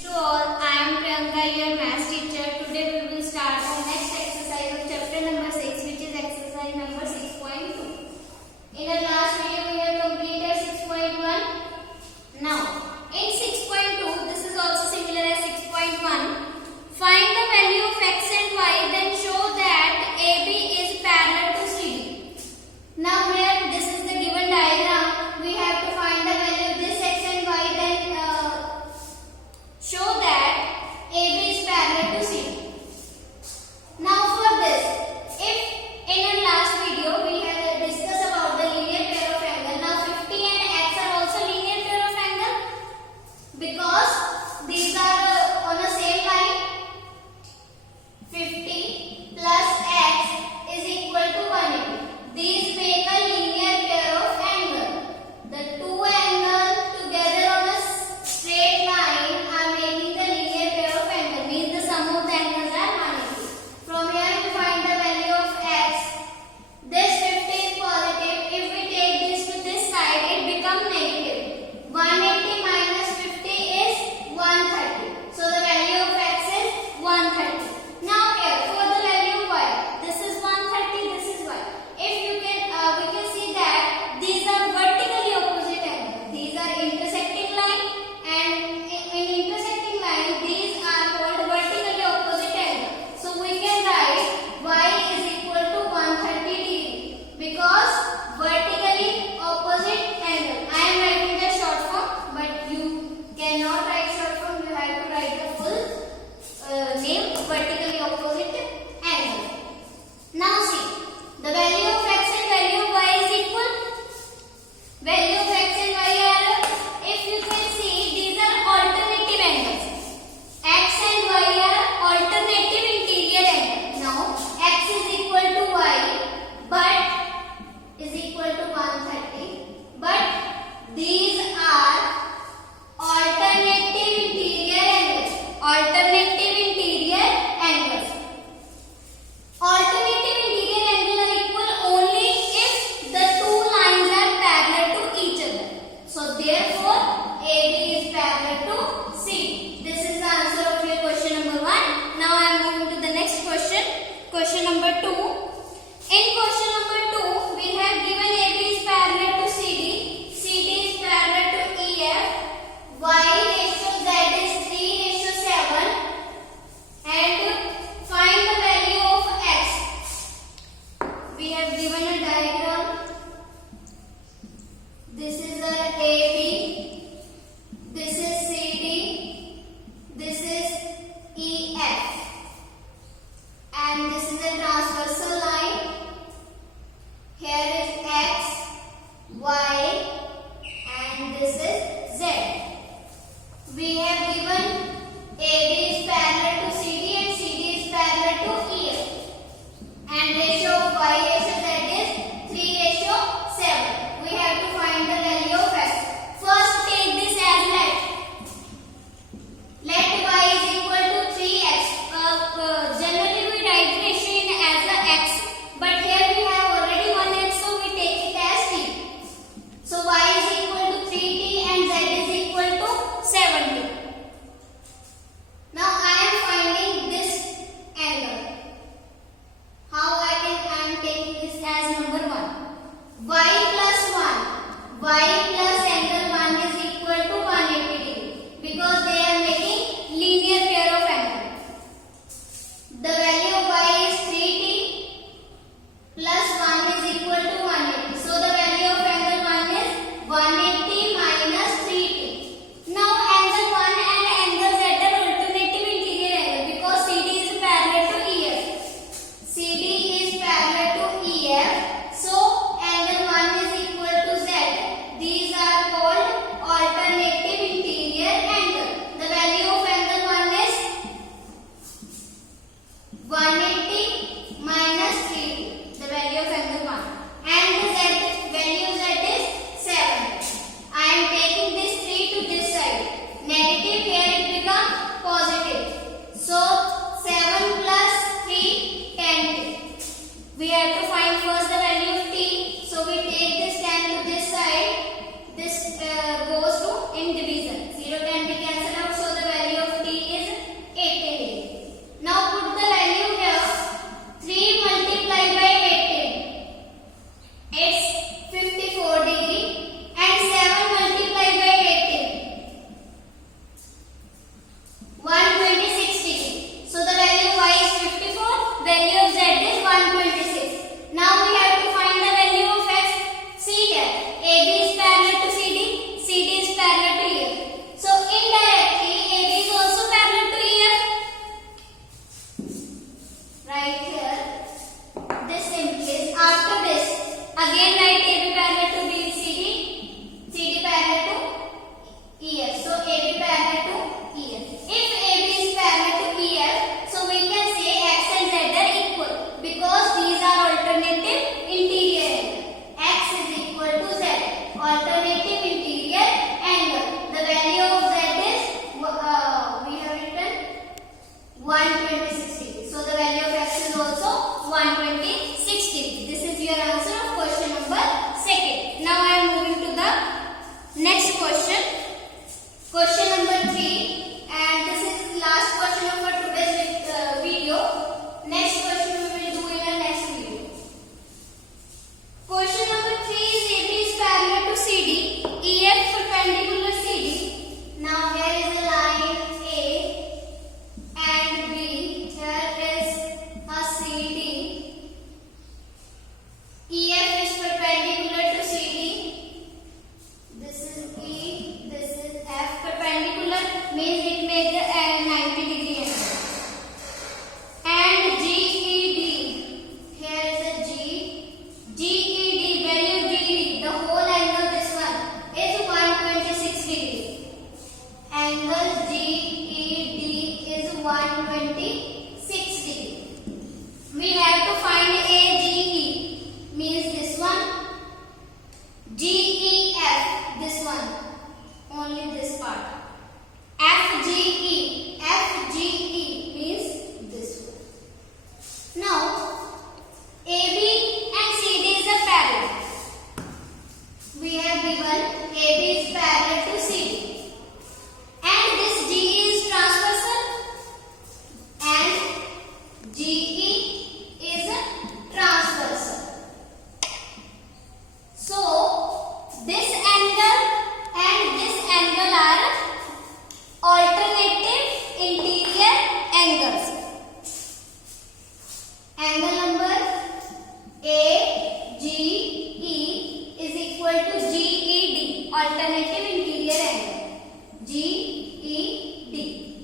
To all, I am Priyanka, your maths teacher. Today we will start our next exercise of chapter number 6, which is exercise number 6.2. In our last video, we have completed 6.1. Now, in 6.2, this is also similar as 6.1. Find the value of x and y, then show that AB is parallel to CD. Now here, this is the given diagram. We have to find the value of this x and y, then show that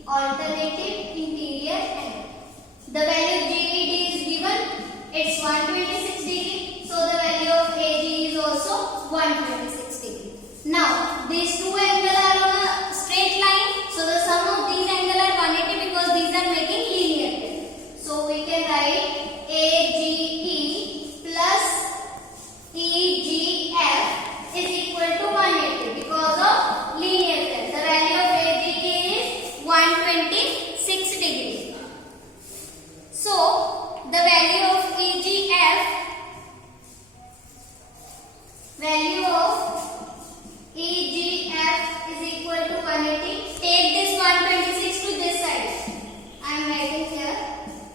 alternative interior angle. The value of GED is given, it's 126 degree, so the value of AG is also 126 degree. Now these two angles are on a straight line, so the sum of these angles are 180 because these are making linear angle. So we can write AGE plus EGF is equal to 180 because of linear angle. The value of AGE is 126 degree. So the value of EGF is equal to 180. Take this 126 to this side. I am writing here.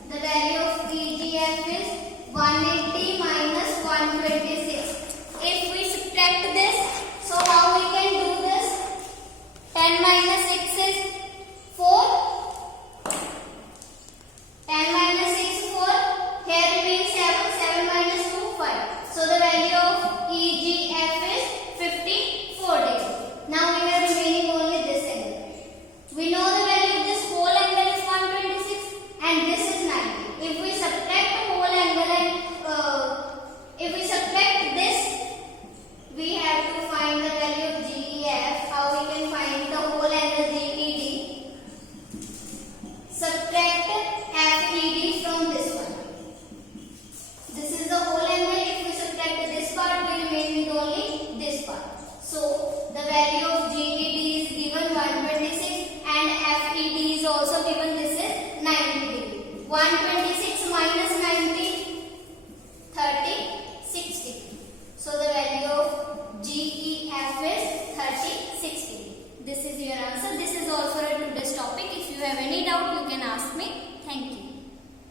The value of EGF is 180 minus 126. If we subtract this, so how we can do this? 10 minus 6 is 4. 10 minus 6 is 4. Here remains 7. 7 minus 2, 5. So the value of EGF is 54 degree. Now we have remaining only this angle. We know the value of this whole angle is 126 and this is 90. If we subtract the whole angle and if we subtract this, we have to find the value of GEF. How we can find the whole angle GED? Subtract FED from this one. This is the whole angle. If we subtract this part, we remain with only this part. So the value of GED is given 126 and FED is also given. This is 90 degree. 126